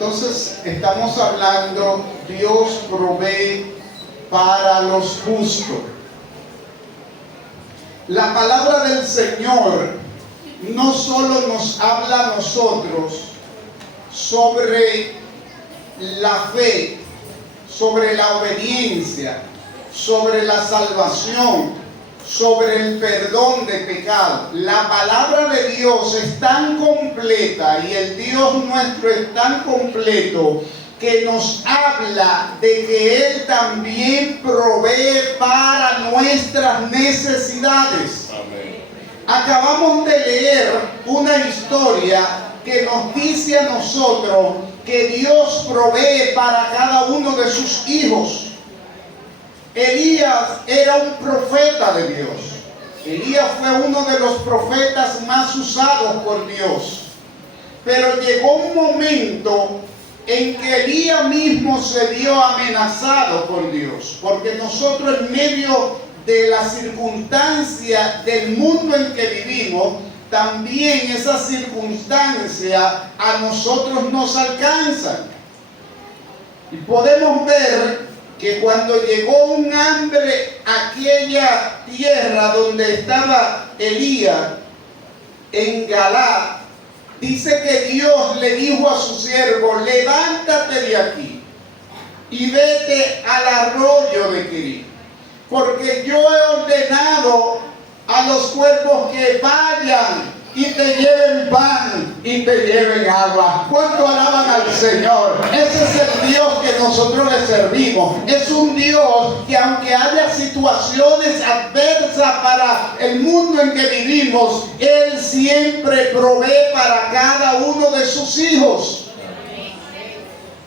Entonces estamos hablando, Dios provee para los justos. La palabra del Señor no solo nos habla a nosotros sobre la fe, sobre la obediencia, sobre la salvación, sobre el perdón de pecado. La palabra de Dios es tan completa y el Dios nuestro es tan completo que nos habla de que Él también provee para nuestras necesidades. Amén. Acabamos de leer una historia que nos dice a nosotros que Dios provee para cada uno de sus hijos. Elías era un profeta de Dios. Elías fue uno de los profetas más usados por Dios. Pero llegó un momento en que Elías mismo se vio amenazado por Dios. Porque nosotros, en medio de la circunstancia del mundo en que vivimos, también esa circunstancia a nosotros nos alcanza. Y podemos ver que cuando llegó un hambre a aquella tierra donde estaba Elías, en Galad, dice que Dios le dijo a su siervo: levántate de aquí y vete al arroyo de Querit, porque yo he ordenado a los cuervos que vayan y te lleven pan y te lleven agua. ¿Cuánto alaban al Señor? Ese es el Dios que nosotros le servimos. Es un Dios que, aunque haya situaciones adversas para el mundo en que vivimos, Él siempre provee para cada uno de sus hijos.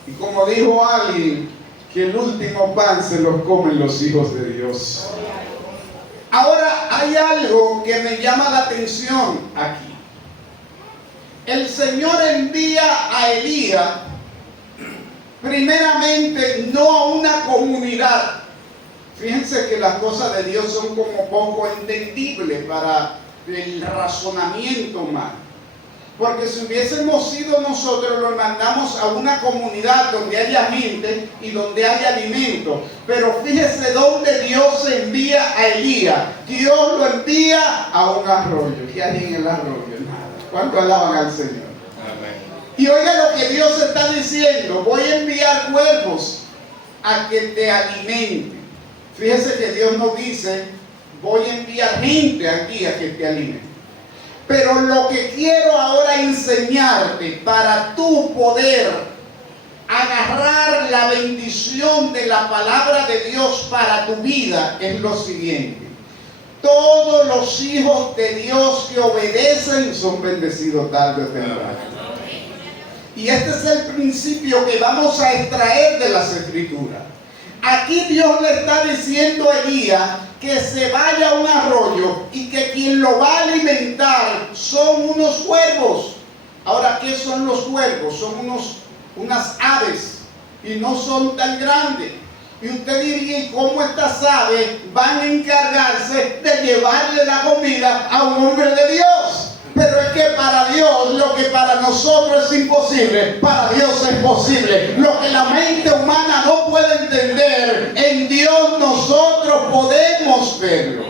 Y como dijo alguien, que el último pan se los comen los hijos de Dios. Ahora hay algo que me llama la atención aquí. El Señor envía a Elías primeramente no a una comunidad. Fíjense que las cosas de Dios son como poco entendibles para el razonamiento humano. Porque si hubiésemos sido nosotros, lo mandamos a una comunidad donde haya gente y donde haya alimento. Pero fíjese dónde Dios envía a Elías. Dios lo envía a un arroyo. ¿Qué hay en el arroyo? Nada. ¿Cuánto alaban al Señor? Amén. Y oiga lo que Dios está diciendo: voy a enviar cuervos a que te alimenten. Fíjese que Dios no dice: voy a enviar gente aquí a que te alimente. Pero lo que quiero ahora enseñarte para tú poder agarrar la bendición de la palabra de Dios para tu vida es lo siguiente: todos los hijos de Dios que obedecen son bendecidos tarde o temprano. Y este es el principio que vamos a extraer de las Escrituras. Aquí Dios le está diciendo a Elías que se vaya a un arroyo y que quien lo va a alimentar son unos cuervos. Ahora, ¿qué son los cuervos? Son unas aves y no son tan grandes. Y usted diría: ¿y cómo estas aves van a encargarse de llevarle la comida a un hombre de Dios? Pero es que para Dios, lo que para nosotros es imposible, para Dios es posible. Lo que la mente humana no puede entender, en Dios nosotros podemos verlo.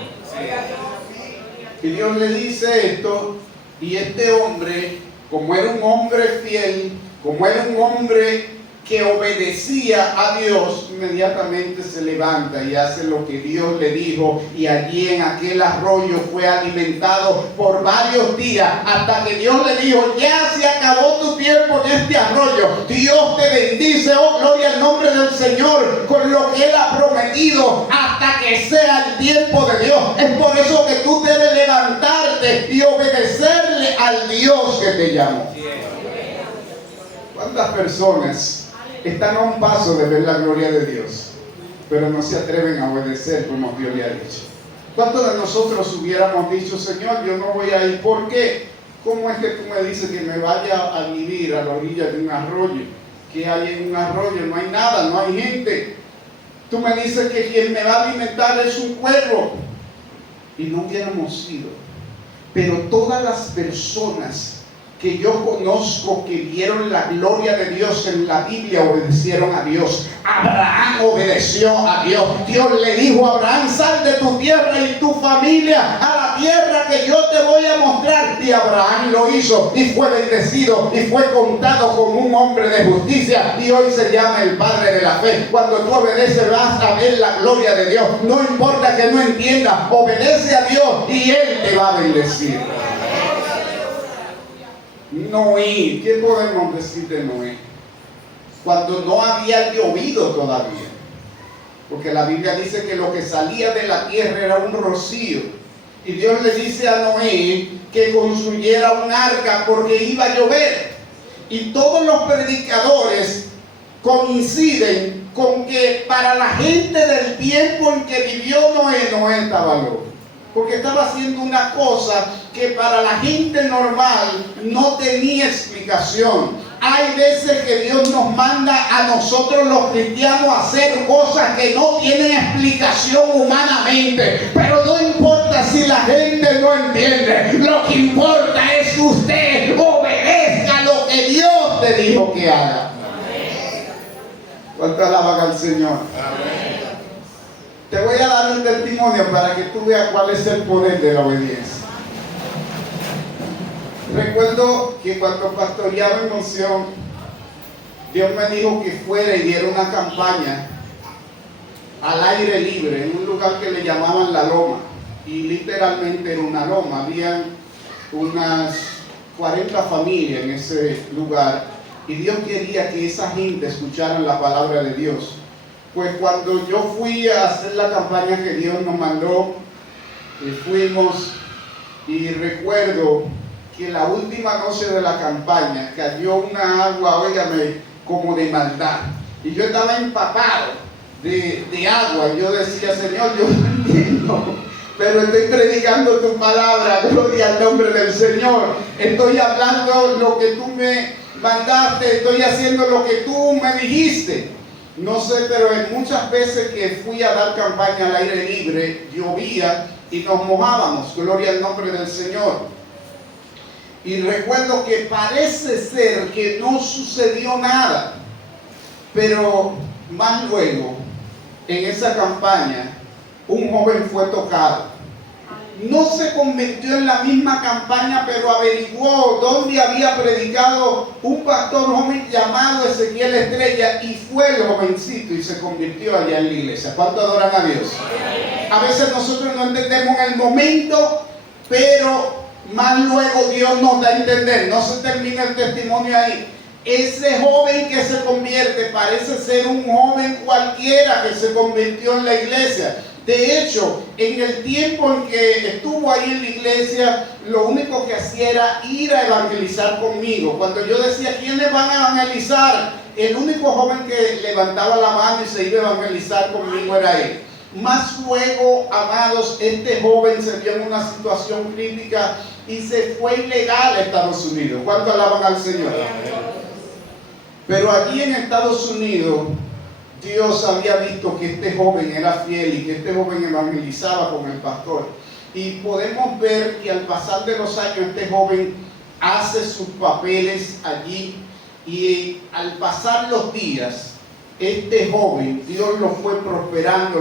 Y Dios le dice esto, y este hombre, como era un hombre fiel, como era un hombre que obedecía a Dios, inmediatamente se levanta y hace lo que Dios le dijo, y allí en aquel arroyo fue alimentado por varios días, hasta que Dios le dijo: ya se acabó tu tiempo en este arroyo, Dios te bendice, oh gloria al nombre del Señor, con lo que Él ha prometido, hasta que sea el tiempo de Dios. Es por eso que tú debes levantarte y obedecerle al Dios que te llamó. ¿Cuántas personas están a un paso de ver la gloria de Dios, pero no se atreven a obedecer como Dios le ha dicho? ¿Cuántos de nosotros hubiéramos dicho: Señor, yo no voy a ir? ¿Por qué? ¿Cómo es que tú me dices que me vaya a vivir a la orilla de un arroyo? ¿Qué hay en un arroyo? No hay nada, no hay gente. Tú me dices que quien me va a alimentar es un cuervo. Y no hubiéramos ido. Pero todas las personas que yo conozco que vieron la gloria de Dios en la Biblia obedecieron a Dios. Abraham obedeció a Dios. Dios le dijo a Abraham: sal de tu tierra y tu familia a la tierra que yo te voy a mostrar. Y Abraham lo hizo y fue bendecido y fue contado como un hombre de justicia, y hoy se llama el padre de la fe. Cuando tú obedeces vas a ver la gloria de Dios. No importa que no entiendas, obedece a Dios y Él te va a bendecir. Noé, ¿qué podemos decir de Noé? Cuando no había llovido todavía, porque la Biblia dice que lo que salía de la tierra era un rocío, y Dios le dice a Noé que construyera un arca porque iba a llover. Y todos los predicadores coinciden con que para la gente del tiempo en que vivió Noé, Noé estaba loco, porque estaba haciendo una cosa que para la gente normal no tenía explicación. Hay veces que Dios nos manda a nosotros los cristianos a hacer cosas que no tienen explicación humanamente, pero no importa si la gente no entiende. Lo que importa es que usted obedezca lo que Dios te dijo que haga. ¿Cuánto alaban al Señor? Amén. Te voy a dar un testimonio para que tú veas cuál es el poder de la obediencia. Recuerdo que cuando pastoreaba en Monción, Dios me dijo que fuera y diera una campaña al aire libre en un lugar que le llamaban La Loma, y literalmente era una loma. Habían unas 40 familias en ese lugar, y Dios quería que esa gente escuchara la palabra de Dios. Pues cuando yo fui a hacer la campaña que Dios nos mandó, fuimos, y recuerdo que la última noche de la campaña cayó una agua, óigame, como de maldad. Y yo estaba empapado de agua, y yo decía: Señor, yo no entiendo, pero estoy predicando tu palabra, gloria al nombre del Señor. Estoy hablando lo que tú me mandaste, estoy haciendo lo que tú me dijiste. No sé, pero en muchas veces que fui a dar campaña al aire libre, llovía y nos mojábamos, gloria al nombre del Señor. Y recuerdo que parece ser que no sucedió nada, pero más luego, en esa campaña, un joven fue tocado. No se convirtió en la misma campaña, pero averiguó dónde había predicado un pastor joven llamado Ezequiel Estrella, y fue el jovencito y se convirtió allá en la iglesia. ¿Cuánto adoran a Dios? A veces nosotros no entendemos en el momento, pero más luego Dios nos da a entender. No se termina el testimonio ahí. Ese joven que se convierte parece ser un joven cualquiera que se convirtió en la iglesia. De hecho, en el tiempo en que estuvo ahí en la iglesia, lo único que hacía era ir a evangelizar conmigo. Cuando yo decía: ¿quiénes van a evangelizar?, el único joven que levantaba la mano y se iba a evangelizar conmigo era él. Más luego, amados, este joven se vio en una situación crítica y se fue ilegal a Estados Unidos. ¿Cuánto alaban al Señor? Pero allí en Estados Unidos, Dios había visto que este joven era fiel y que este joven evangelizaba con el pastor. Y podemos ver que al pasar de los años, este joven hace sus papeles allí, y al pasar los días, este joven, Dios lo fue prosperando,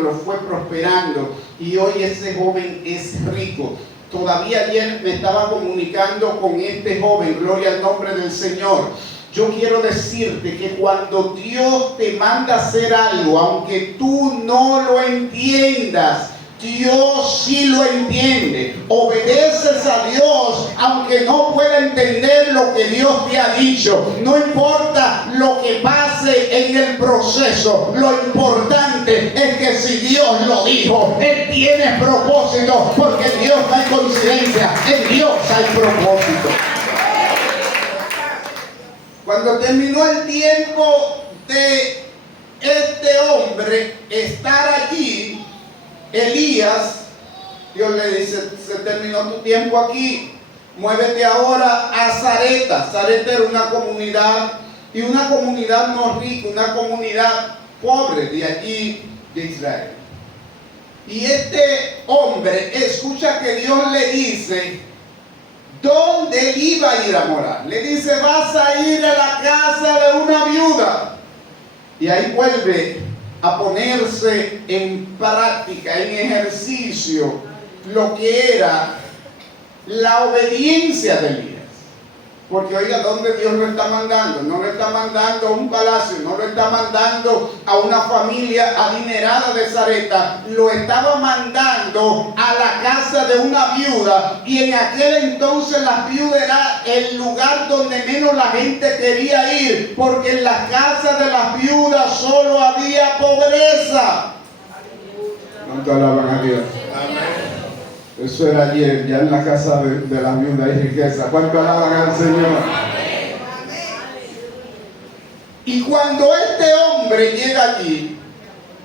y hoy ese joven es rico. Todavía ayer me estaba comunicando con este joven, gloria al nombre del Señor. Yo quiero decirte que cuando Dios te manda a hacer algo, aunque tú no lo entiendas, Dios sí lo entiende. Obedeces a Dios aunque no pueda entender lo que Dios te ha dicho. No importa lo que pase en el proceso, lo importante es que si Dios lo dijo, Él tiene propósito, porque en Dios no hay coincidencia, en Dios hay propósito. Cuando terminó el tiempo de este hombre estar allí, Elías, Dios le dice: se terminó tu tiempo aquí, muévete ahora a Sarepta. Sarepta era una comunidad, y una comunidad no rica, una comunidad pobre de allí de Israel. Y este hombre escucha que Dios le dice: ¿dónde él iba a ir a morar? Le dice, vas a ir a la casa de una viuda. Y ahí vuelve a ponerse en práctica, en ejercicio, lo que era la obediencia de Elías. Porque oiga, ¿dónde Dios lo está mandando? No lo está mandando a un palacio, no lo está mandando a una familia adinerada de Sarepta, lo estaba mandando a la casa de una viuda. Y en aquel entonces la viuda era el lugar donde menos la gente quería ir, porque en la casa de las viudas solo había pobreza. ¿Cuánto alaban a Dios? Eso era ayer, ya en la casa de la viuda hay riqueza. ¿Cuánto alaban al Señor? Y cuando este hombre llega allí,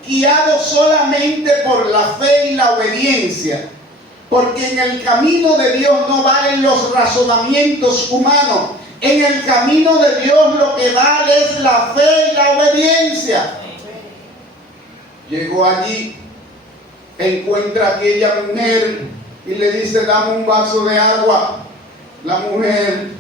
guiado solamente por la fe y la obediencia, porque en el camino de Dios no valen los razonamientos humanos, en el camino de Dios lo que vale es la fe y la obediencia. Llegó allí, encuentra a aquella mujer y le dice, dame un vaso de agua. La mujer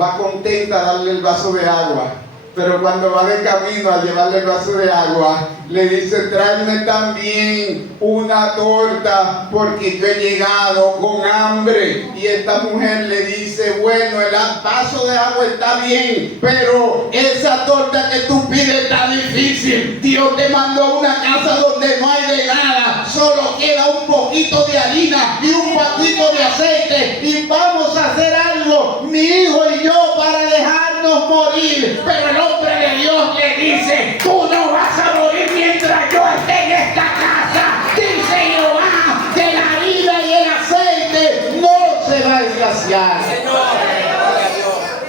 va contenta a darle el vaso de agua, pero cuando va de camino a llevarle el vaso de agua, le dice, tráeme también una torta, porque yo he llegado con hambre. Y esta mujer le dice, bueno, el vaso de agua está bien, pero esa torta que tú pides está difícil. Dios te mandó a una casa donde no hay de nada, solo queda un poquito de harina y un poquito de aceite, y vamos a hacer algo, mi hijo y yo, para dejarnos morir. Pero el hombre de Dios le dice, tú no vas a morir mientras yo esté en esta casa. Dice Jehová, que la harina y el aceite no se va a escasear.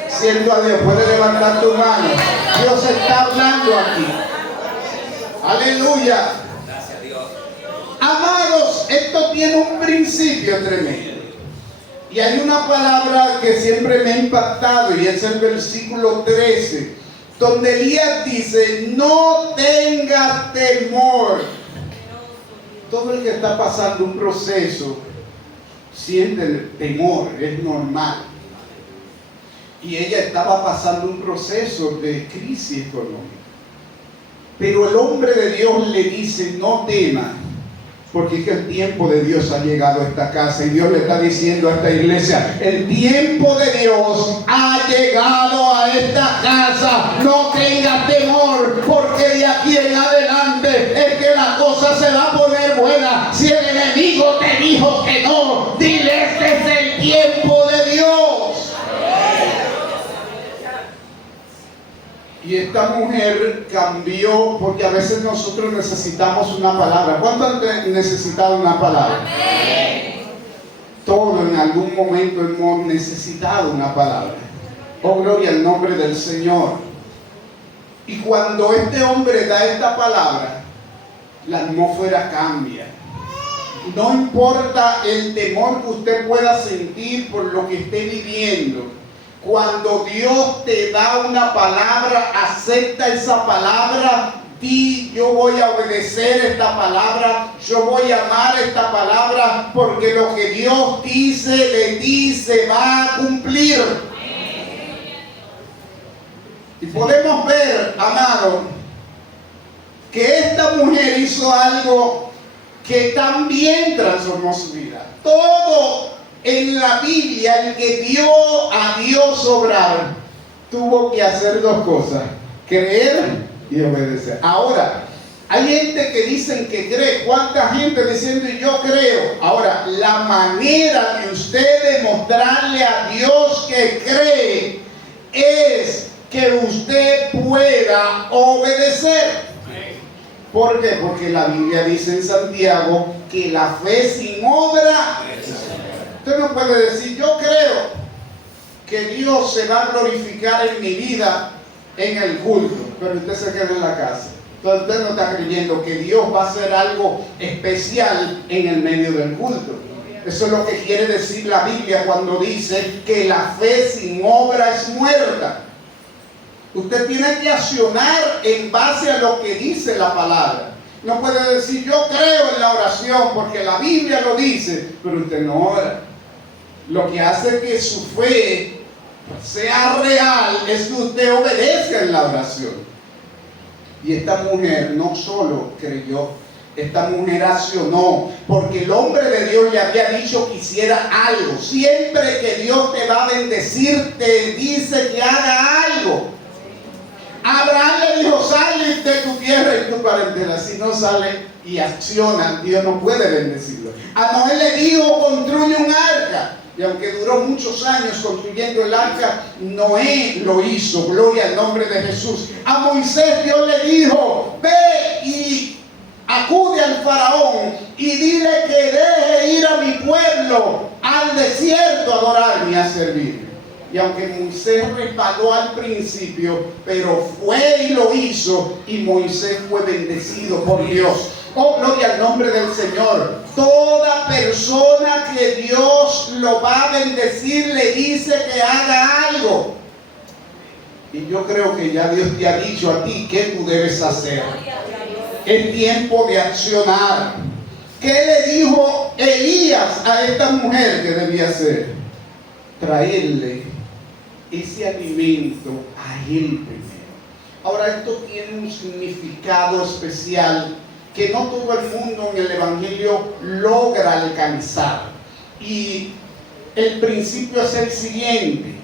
Siento a Dios, puede levantar tu mano. Dios está hablando aquí. Aleluya. Amados, esto tiene un principio tremendo. Y hay una palabra que siempre me ha impactado, y es el versículo 13, donde Elías dice, no tengas temor. Todo el que está pasando un proceso siente temor, es normal. Y ella estaba pasando un proceso de crisis económica. Pero el hombre de Dios le dice, no temas, porque es que el tiempo de Dios ha llegado a esta casa. Y Dios le está diciendo a esta iglesia, el tiempo de Dios ha llegado a esta casa. No tengas temor, porque de aquí en adelante es que la cosa se va a poner buena. Si el enemigo te dijo que no, dile, este es el tiempo de Dios. Y esta mujer cambió, porque a veces nosotros necesitamos una palabra. ¿Cuánto han necesitado una palabra? Amén. Todos en algún momento hemos necesitado una palabra. Oh, gloria al nombre del Señor. Y cuando este hombre da esta palabra, la atmósfera cambia. No importa el temor que usted pueda sentir por lo que esté viviendo. Cuando Dios te da una palabra, acepta esa palabra. Di, yo voy a obedecer esta palabra, yo voy a amar esta palabra, porque lo que Dios dice de ti se va a cumplir. Y podemos ver, amado, que esta mujer hizo algo que también transformó su vida. Todo en la Biblia, el que vio a Dios obrar, tuvo que hacer dos cosas: creer y obedecer. Ahora, hay gente que dicen que cree. ¿Cuánta gente diciendo yo creo? Ahora, la manera de usted demostrarle a Dios que cree es que usted pueda obedecer. ¿Por qué? Porque la Biblia dice en Santiago que la fe sin obra. Usted no puede decir, yo creo que Dios se va a glorificar en mi vida en el culto, pero usted se queda en la casa. Entonces usted no está creyendo que Dios va a hacer algo especial en el medio del culto. Eso es lo que quiere decir la Biblia cuando dice que la fe sin obra es muerta. Usted tiene que accionar en base a lo que dice la palabra. No puede decir, yo creo en la oración porque la Biblia lo dice, pero usted no ora. Lo que hace que su fe sea real es que usted obedezca en la oración. Y esta mujer no solo creyó, esta mujer accionó, porque el hombre de Dios le había dicho que hiciera algo. Siempre que Dios te va a bendecir, te dice que haga algo. Abraham le dijo, sale de tu tierra y tu parentela. Si no sale y acciona, Dios no puede bendecirlo. A Noé le dijo, construye un arca. Y aunque duró muchos años construyendo el arca, Noé lo hizo. Gloria al nombre de Jesús. A Moisés Dios le dijo, ve y acude al faraón y dile que deje ir a mi pueblo al desierto a adorarme y a servirme. Y aunque Moisés resbaló al principio, pero fue y lo hizo, y Moisés fue bendecido por Dios. Oh, gloria al nombre del Señor. Toda persona que Dios lo va a bendecir le dice que haga algo. Y yo creo que ya Dios te ha dicho a ti qué tú debes hacer. Es tiempo de accionar. ¿Qué le dijo Elías a esta mujer que debía hacer? Traerle ese alimento a él primero. Ahora, esto tiene un significado especial que no todo el mundo en el Evangelio logra alcanzar. Y el principio es el siguiente: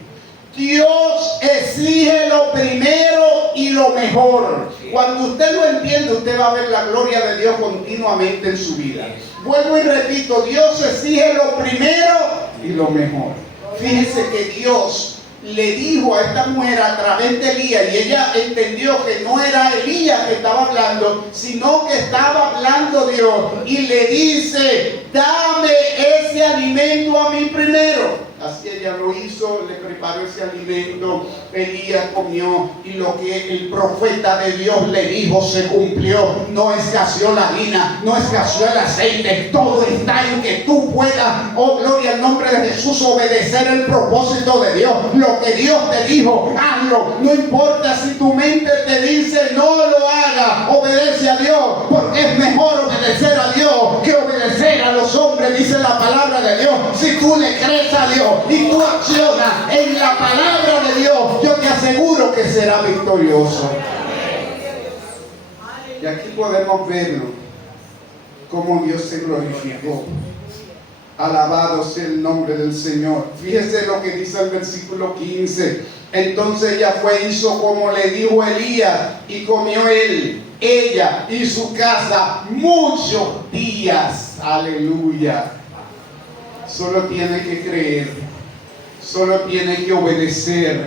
Dios exige lo primero y lo mejor. Cuando usted lo entiende, usted va a ver la gloria de Dios continuamente en su vida. Vuelvo y repito, Dios exige lo primero y lo mejor. Fíjese que Dios le dijo a esta mujer a través de Elías, y ella entendió que no era Elías que estaba hablando, sino que estaba hablando Dios, y le dice, dame ese alimento a mí primero. Así ella lo hizo, le preparó ese alimento, Elías comió, y lo que el profeta de Dios le dijo se cumplió. No escaseó la harina, no escaseó el aceite, todo está en que tú puedas, oh gloria al nombre de Jesús, obedecer el propósito de Dios. Lo que Dios te dijo, hazlo. No importa si tu mente te dice no lo hagas, obedece a Dios, porque es mejor obedecer a Dios que obedecer a los hombres, dice la palabra de Dios. Si tú le crees a Dios y tú accionas en la palabra de Dios, yo te aseguro que será victorioso. Y aquí podemos verlo, cómo Dios se glorificó. Alabado sea el nombre del Señor. Fíjese lo que dice el versículo 15. Entonces ella fue, hizo como le dijo Elías, y comió él, ella y su casa muchos días. Aleluya. Solo tiene que creer, solo tiene que obedecer.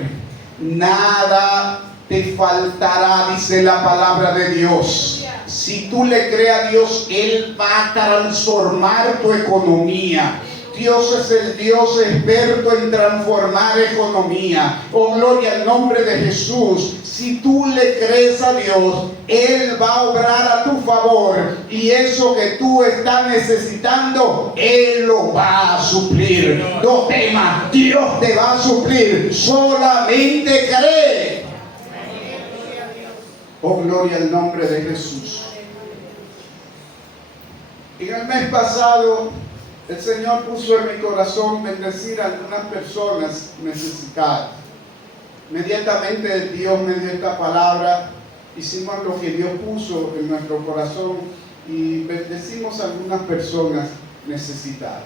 Nada te faltará, dice la palabra de Dios. Si tú le crees a Dios, Él va a transformar tu economía. Dios es el Dios experto en transformar economía. Oh, gloria al nombre de Jesús. Si tú le crees a Dios, Él va a obrar a tu favor. Y eso que tú estás necesitando, Él lo va a suplir. No temas, Dios te va a suplir. Solamente cree. Oh, gloria al nombre de Jesús. En el mes pasado, el Señor puso en mi corazón bendecir a algunas personas necesitadas. Inmediatamente Dios me dio esta palabra, hicimos lo que Dios puso en nuestro corazón y bendecimos a algunas personas necesitadas.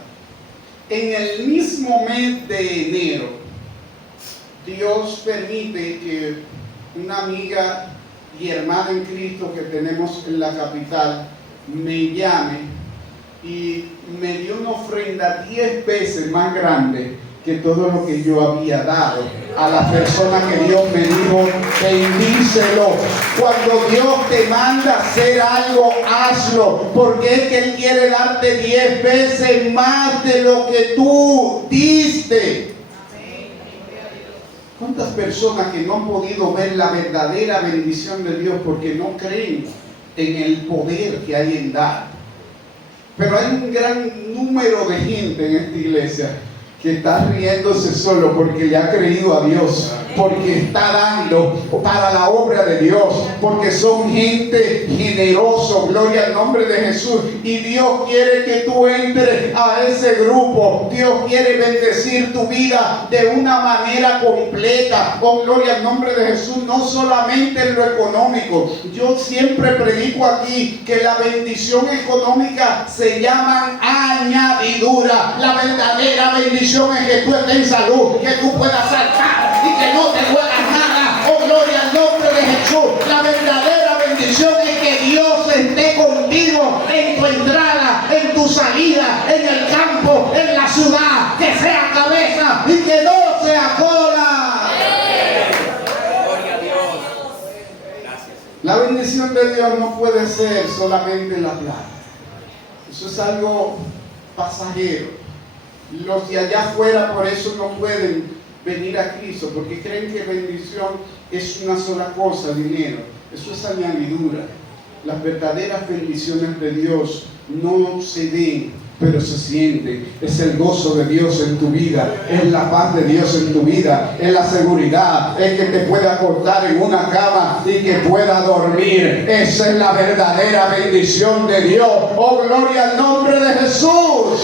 En el mismo mes de enero, Dios permite que una amiga y hermana en Cristo que tenemos en la capital me llame y me dio una ofrenda 10 veces más grande que todo lo que yo había dado a la persona que Dios me dijo, bendícelo. Cuando Dios te manda hacer algo, hazlo, porque es que Él quiere darte 10 veces más de lo que tú diste. ¿Cuántas personas que no han podido ver la verdadera bendición de Dios porque no creen en el poder que hay en dar? Pero hay un gran número de gente en esta iglesia que está riéndose solo porque le ha creído a Dios. porque está dando para la obra de Dios, porque son gente generoso, gloria al nombre de Jesús. Y Dios quiere que tú entres a ese grupo. Dios quiere bendecir tu vida de una manera completa. Oh, gloria al nombre de Jesús, no solamente en lo económico. Yo siempre predico aquí que la bendición económica se llaman añadidura. La verdadera bendición es que tú estés en salud, que tú puedas saltar y que no te duela nada. Oh, gloria al nombre de Jesús. La verdadera bendición es que Dios esté contigo en tu entrada, en tu salida, en el campo, en la ciudad, que sea cabeza y que no sea cola. Gloria a Dios. Gracias. La bendición de Dios no puede ser solamente la plata. Eso es algo pasajero. Los de allá afuera por eso no pueden venir a Cristo, porque creen que bendición es una sola cosa, dinero. Eso es añadidura. Las verdaderas bendiciones de Dios no se ven, pero se sienten. Es el gozo de Dios en tu vida, es la paz de Dios en tu vida, es la seguridad, es que te pueda acostar en una cama y que pueda dormir. Esa es la verdadera bendición de Dios. Oh, gloria al nombre de Jesús.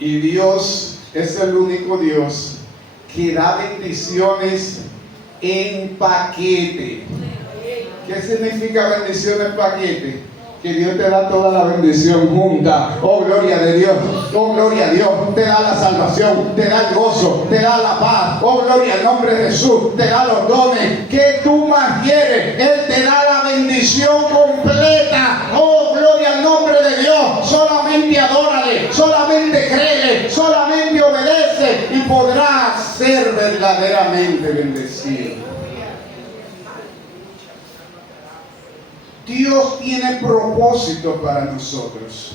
Y Dios es el único Dios que da bendiciones en paquete. ¿Qué significa bendición en paquete? Que Dios te da toda la bendición junta. Oh, gloria de Dios. Oh, gloria a Dios. Te da la salvación, te da el gozo, te da la paz. Oh, gloria al nombre de Jesús. Te da los dones. ¿Qué tú más quieres? Él te da la bendición completa. Oh, gloria al nombre de Dios. Solamente adórale, solamente créele, solamente obedece y podrás ser verdaderamente bendecido. Dios tiene propósito para nosotros.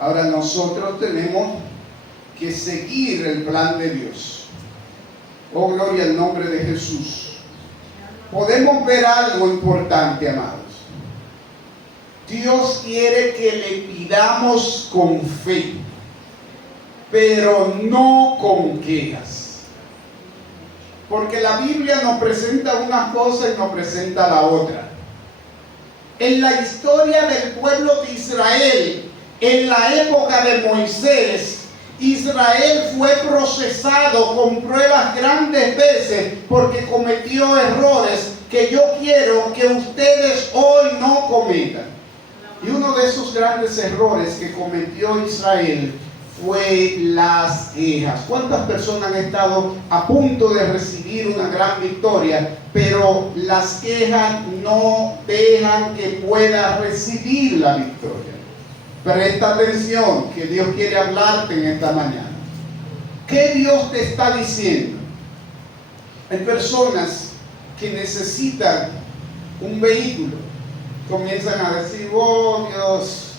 Ahora nosotros tenemos que seguir el plan de Dios. Oh, gloria al nombre de Jesús. Podemos ver algo importante, amados. Dios quiere que le pidamos con fe, pero no con quejas. Porque la Biblia nos presenta una cosa y nos presenta la otra. En la historia del pueblo de Israel, en la época de Moisés, Israel fue procesado con pruebas grandes veces porque cometió errores que yo quiero que ustedes hoy no cometan. Y uno de esos grandes errores que cometió Israel fue las quejas. ¿Cuántas personas han estado a punto de recibir una gran victoria, pero las quejas no dejan que pueda recibir la victoria? Presta atención, que Dios quiere hablarte en esta mañana. ¿Qué Dios te está diciendo? Hay personas que necesitan un vehículo. Comienzan a decir: oh Dios,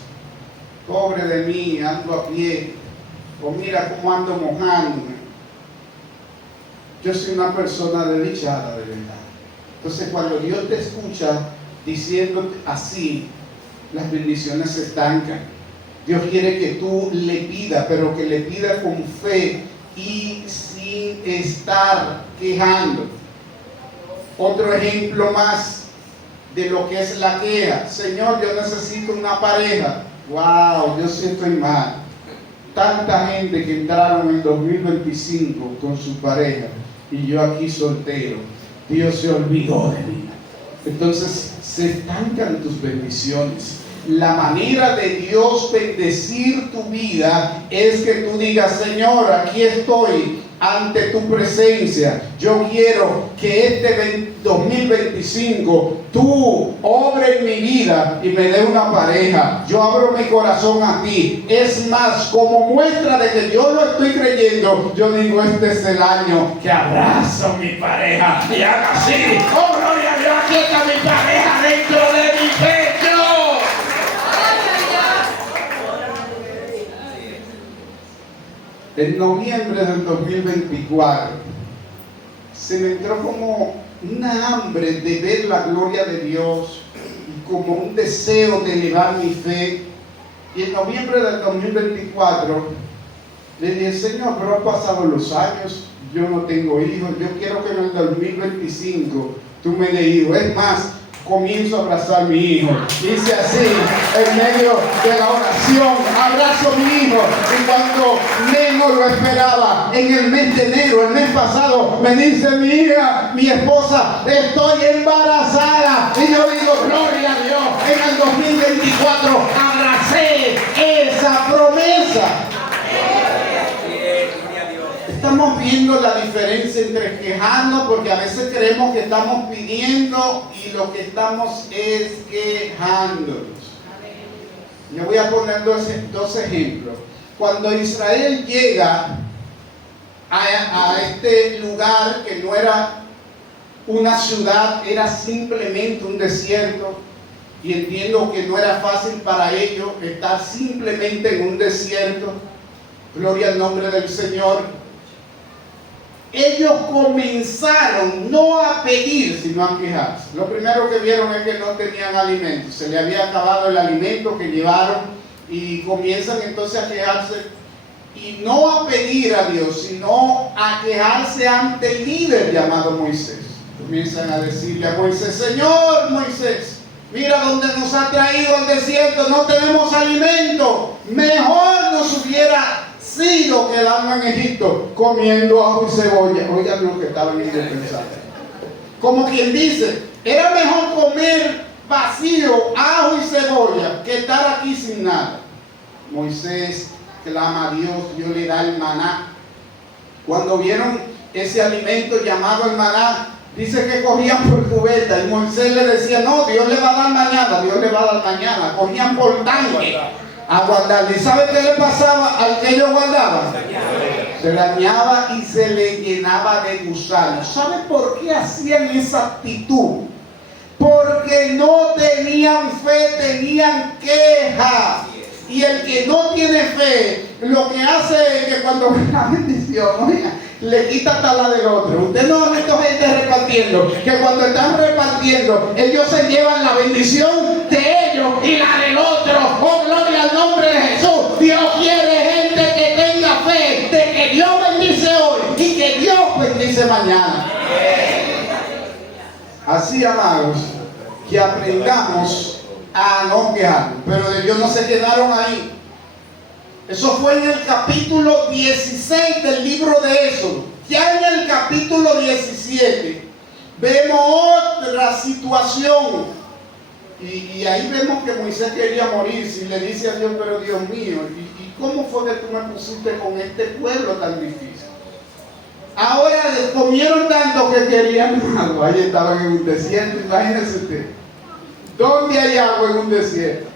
pobre de mí, ando a pie. O mira cómo ando mojándome. Yo soy una persona desdichada, de verdad. Entonces, cuando Dios te escucha diciendo así, las bendiciones se estancan. Dios quiere que tú le pidas, pero que le pidas con fe y sin estar quejando. Otro ejemplo más de lo que es la queja. Señor, yo necesito una pareja. Wow, yo sí estoy mal. Tanta gente que entraron en 2025 con su pareja y yo aquí soltero. Dios se olvidó de mí. Entonces se estancan tus bendiciones. La manera de Dios bendecir tu vida es que tú digas: Señor, aquí estoy ante tu presencia. Yo quiero que este 2025 tú obres en mi vida y me dé una pareja. Yo abro mi corazón a ti. Es más, como muestra de que yo lo estoy creyendo, yo digo: este es el año que abrazo a mi pareja y haga así. Oh, gloria a Dios, aquí está mi pareja dentro de mi pecho. En noviembre del 2024 se me entró como una hambre de ver la gloria de Dios y como un deseo de elevar mi fe. Y en noviembre del 2024 Le dije, Señor, pero han pasado los años, yo no tengo hijos, yo quiero que en el 2025 tú me des hijos. Es más, comienzo a abrazar a mi hijo. Hice así, en medio de la oración, abrazo a mi hijo. Y cuando menos lo esperaba, en el mes de enero, el mes pasado, me dice mi hija, mi esposa, estoy embarazada. Y yo digo, gloria a Dios, en el 2024 abracé esa promesa. Estamos viendo la diferencia entre quejarnos, porque a veces creemos que estamos pidiendo y lo que estamos es quejándonos. Le voy a poner dos ejemplos. Cuando Israel llega a este lugar que no era una ciudad, era simplemente un desierto, y entiendo que no era fácil para ellos estar simplemente en un desierto. Gloria al nombre del Señor. Ellos comenzaron no a pedir, sino a quejarse. Lo primero que vieron es que no tenían alimento. Se le había acabado el alimento que llevaron y comienzan entonces a quejarse. Y no a pedir a Dios, sino a quejarse ante el líder llamado Moisés. Comienzan a decirle a Moisés, Señor Moisés, mira dónde nos ha traído al desierto, no tenemos alimento. Mejor nos hubiera sido quedando en Egipto comiendo ajo y cebolla. Oigan lo que estaban ellos pensando. Como quien dice, era mejor comer vacío, ajo y cebolla, que estar aquí sin nada. Moisés clama a Dios, Dios le da el maná. Cuando vieron ese alimento llamado el maná, dice que cogían por cubeta y Moisés le decía, no, Dios le va a dar mañana, Dios le va a dar mañana. Cogían por tanque a guardarle. ¿Y sabe qué le pasaba al que ellos guardaban? Se dañaba y se le llenaba de gusanos. ¿Sabe por qué hacían esa actitud? Porque no tenían fe, tenían queja. Y el que no tiene fe, lo que hace es que cuando ve la bendición, oiga, le quita hasta la del otro. Usted no ha visto gente repartiendo, que cuando están repartiendo, ellos se llevan la bendición de ellos y la del otro. Oh, gloria al nombre de Jesús. Dios quiere gente que tenga fe de que Dios bendice hoy y que Dios bendice mañana. Así, amados, que aprendamos a no quejarnos. Pero de Dios no se quedaron ahí. Eso fue en el capítulo 16 del libro de Éxodo. Ya en el capítulo 17 vemos otra situación. Y ahí vemos que Moisés quería morir. Si le dice a Dios, pero Dios mío, ¿y cómo fue que tú me pusiste con este pueblo tan difícil? Ahora comieron tanto que querían agua. Ahí estaban en un desierto, imagínense usted. ¿Dónde hay agua en un desierto?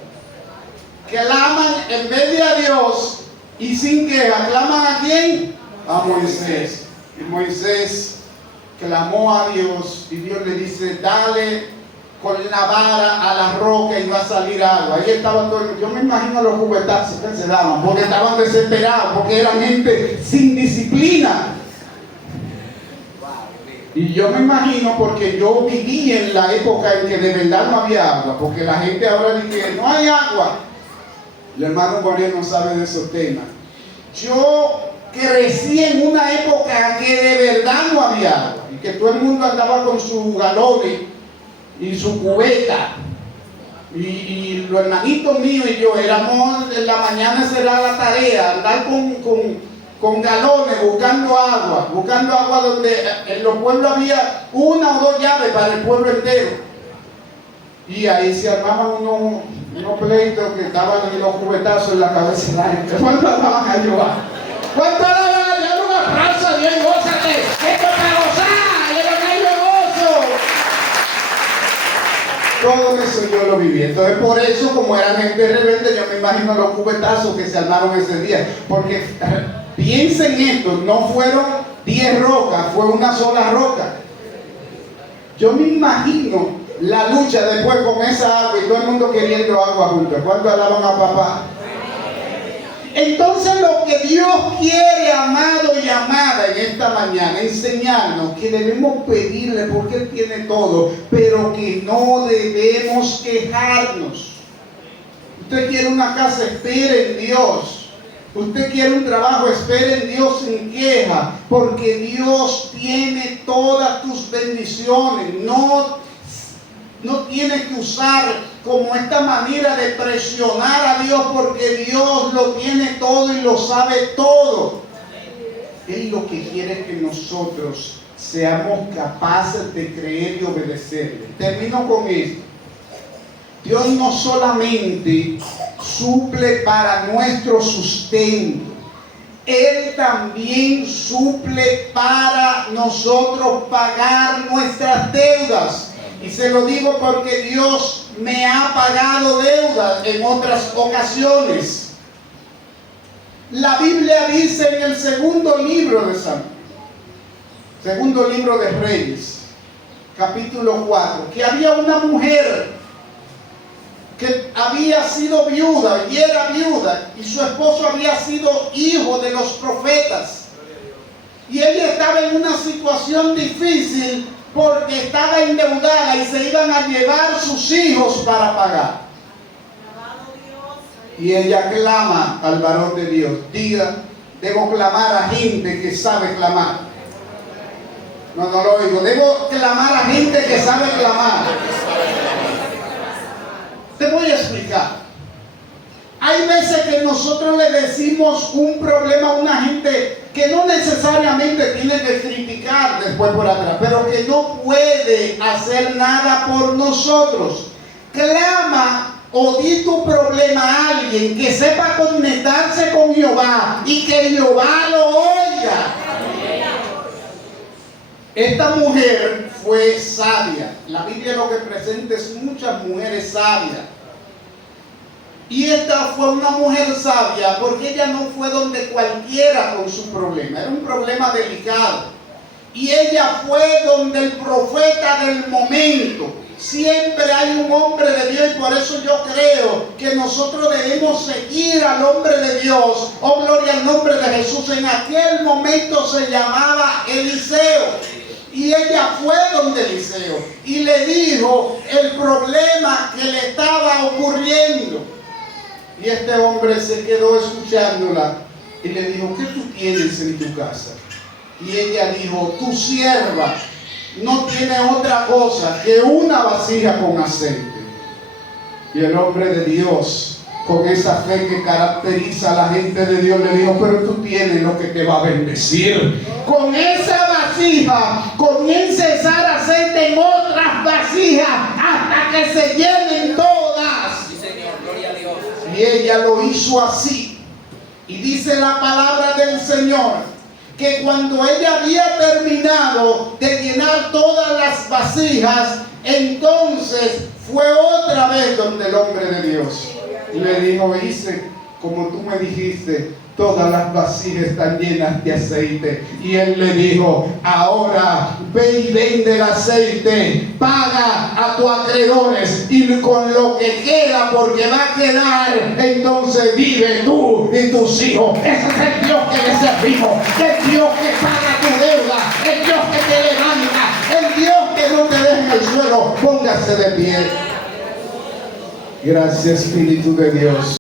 Claman en vez de a Dios y sin queja. ¿Claman a quién? A Moisés. Y Moisés clamó a Dios y Dios le dice, dale con la vara a la roca y va a salir agua. Ahí estaba todo. Yo me imagino los cubetazos que se daban porque estaban desesperados, porque eran gente sin disciplina. Y yo me imagino, porque yo viví en la época en que de verdad no había agua, porque la gente ahora dice, no hay agua. El hermano Moreno sabe de esos temas. Yo crecí en una época que de verdad no había agua, y que todo el mundo andaba con sus galones y su cubeta. Y los hermanitos míos y yo éramos, en la mañana será la tarea, andar con galones buscando agua donde en los pueblos había una o dos llaves para el pueblo entero. Y ahí se armaban unos pleitos que estaban en los cubetazos en la cabeza de la gente. ¿Cuánto alaban a Jehová? ¿Cuánto alaban a Jehová? Un abrazo a Dios y gózate. Esto es para gozar, el evangelio gozo. Todo eso yo lo viví. Entonces por eso, como eran gente rebelde, yo me imagino los cubetazos que se armaron ese día. Porque piensen esto, no fueron 10 rocas, fue una sola roca. Yo me imagino la lucha después con esa agua y todo el mundo queriendo agua juntos. ¿Cuánto alaban a papá? Entonces lo que Dios quiere, amado y amada, en esta mañana, enseñarnos que debemos pedirle porque Él tiene todo, pero que no debemos quejarnos. Usted quiere una casa, espere en Dios. Usted quiere un trabajo, espere en Dios sin queja, porque Dios tiene todas tus bendiciones. No tienes que usar como esta manera de presionar a Dios, porque Dios lo tiene todo y lo sabe todo. Él lo que quiere es que nosotros seamos capaces de creer y obedecerle. Termino con esto. Dios no solamente suple para nuestro sustento, Él también suple para nosotros pagar nuestras deudas. Y se lo digo porque Dios me ha pagado deudas en otras ocasiones. La Biblia dice en el segundo libro de Samuel, segundo libro de Reyes, capítulo 4, que había una mujer que había sido viuda y era viuda, y su esposo había sido hijo de los profetas. Y ella estaba en una situación difícil porque estaba endeudada y se iban a llevar sus hijos para pagar. Y ella clama al varón de Dios. Diga, debo clamar a gente que sabe clamar. No lo oigo. Debo clamar a gente que sabe clamar. Te voy a explicar. Hay veces que nosotros le decimos un problema a una gente que no necesariamente tiene que criticar después por atrás, pero que no puede hacer nada por nosotros. Clama o di tu problema a alguien que sepa conectarse con Jehová y que Jehová lo oiga. Esta mujer fue sabia. La Biblia lo que presenta es muchas mujeres sabias. Y esta fue una mujer sabia porque ella no fue donde cualquiera con su problema. Era un problema delicado. Y ella fue donde el profeta del momento. Siempre hay un hombre de Dios y por eso yo creo que nosotros debemos seguir al hombre de Dios. Oh, gloria al nombre de Jesús. En aquel momento se llamaba Eliseo. Y ella fue donde Eliseo y le dijo el problema que le estaba ocurriendo. Y este hombre se quedó escuchándola y le dijo, ¿qué tú tienes en tu casa? Y ella dijo, tu sierva no tiene otra cosa que una vasija con aceite. Y el hombre de Dios, con esa fe que caracteriza a la gente de Dios, le dijo, pero tú tienes lo que te va a bendecir. Con esa vasija comienza a echar aceite en otras vasijas hasta que se llenen todas. Sí, Señor, gloria a Dios. Y ella lo hizo así. Y dice la palabra del Señor que cuando ella había terminado de llenar todas las vasijas, entonces fue otra vez donde el hombre de Dios. Y le dijo, hice como tú me dijiste, todas las vasijas están llenas de aceite. Y él le dijo, ahora ve y vende el aceite, paga a tus acreedores y con lo que queda, porque va a quedar, entonces vive tú y tus hijos. Ese es el Dios que le servimos, el Dios que paga tu deuda, el Dios que te levanta, el Dios que no te deja en el suelo. Póngase de pie. Gracias, Espíritu de Dios.